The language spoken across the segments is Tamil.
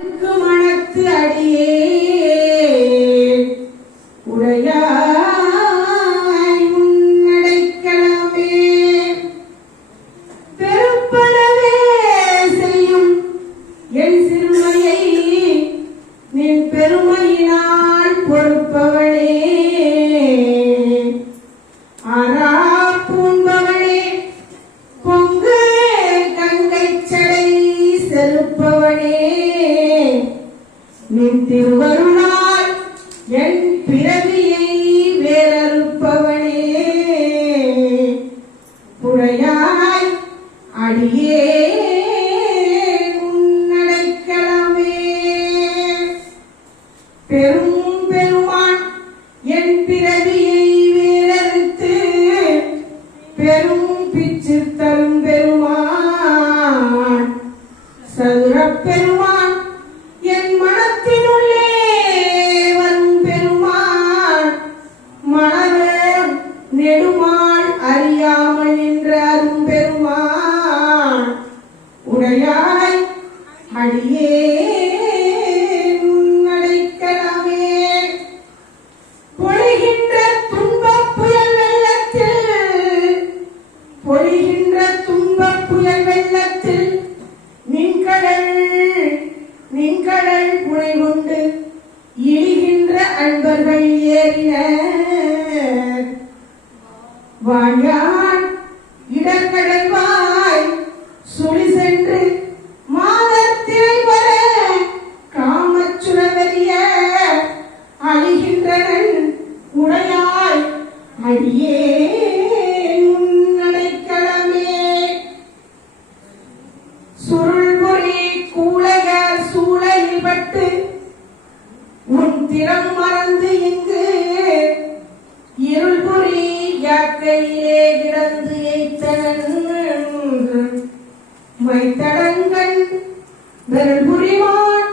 மனத்து அடியே உடையாய் உன்னடைக்கலாமே பெருப்படவே செய்யும் என் சிறுமையை நின் பெருமையினால் பொறுப்பவளே ஆரா பூம்பவளே பொங்கு கங்கை சடை செருப்பவனே நின் திருவருளால் என் பிறவியை வேறறுப்பவனே புழையாய் அடியே உன்னடைக்கலாமே பெரும் பெருமான் என் பிறவியை வேறறுத்து பெரும் பிச்சு தரும் பெருமான் சதுரப் பெருமான் என் மனத்தினுள்ளே வரும் பெருமான் மனதோர் நெடுமாள் அறியாமல் நின்ற அரும் பெருமான் உடையாய் அடியே உன்னடைக்கலாமே பொழிகின்ற துன்பப் புயல் வெள்ளத்தில் பொழிகின்ற துன்பப் புயல் வெள்ளத்தில் நின்கடல் புனை கொண்டு இழிகின்ற அன்பர்கள் ஏறினர் வாயான் இடர்கடல் வாய் சுழி சென்று மாதத்திரை வர காமச்சுரவரிய அழிகின்றனன் உடையாய் அடியே உன்னடைக்கலாமே சுருள்பொறி கூளையர் சூளையில் பட்டு உன் திறம் மறந்து இங்கு இருள்புரி யாக்கையிலே கிடந்து வைத்தடங்கன் வெறுபுரிவான்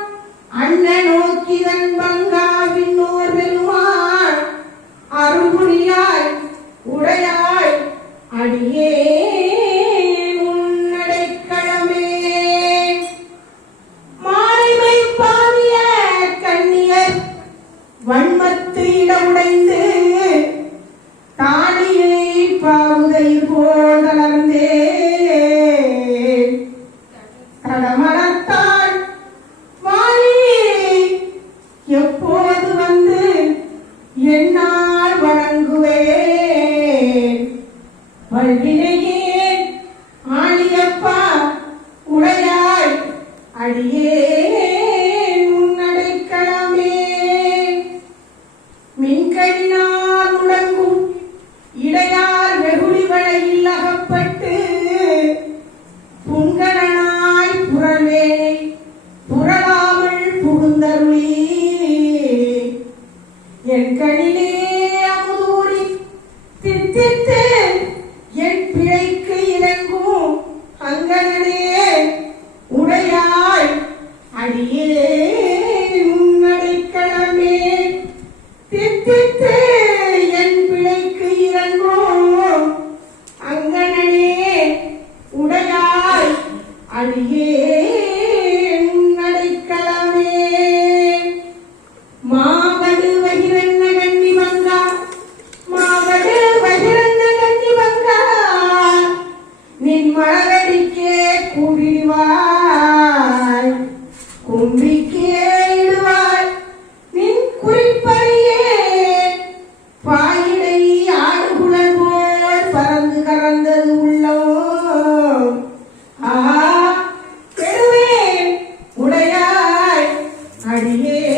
அண்ண நோக்கிதன் பங்காவின்னோர் பெருமான் அருள்புரியாய் உடையாய் அடியே உன்னடைக்கலாமே மாய்மை பாவிய கண்ணியர் வன்மத்து இடமுடைந்து தானியை பாவுதை போல் தளர்ந்தே கடமரத்தாள் வாழி எப்போது வந்து என்னால் வணங்குவேன் வல்வினையே ஆழியப்பா உடையாய் அடியே உன்னடைக்கலாமே மின்கடினால் முடங்கும் இடையார் வெகுளி வளையில் அகப்பட்டு புங்கனாய் புறவேனை புரளாமல் புகுந்தருளி என் கணிலே அமுதூடி தித்தித்து என் பிழைக்கு இறங்கும் அங்கனே உடையாய் அடியே உன்னடைக்கலாமே தித்தித்து என் பிழைக்கு இறங்கும் அங்கனே உடையாய் அடியே உன்னடைக்கலாமே மாவடு வகிரன்ன கண்ணி வங்கா மாவடு வகிரன்ன கண்ணி வங்கா நின் மலரடிக்கே கூடிடுவாய் கும்பிக்கே இடுவாய் நின் குறிப்பறியே பாயிடை ஆடுகுழல் போல் பறந்து கறந்தது உள்ளம் கெடுவேன் உடையாய் அடியே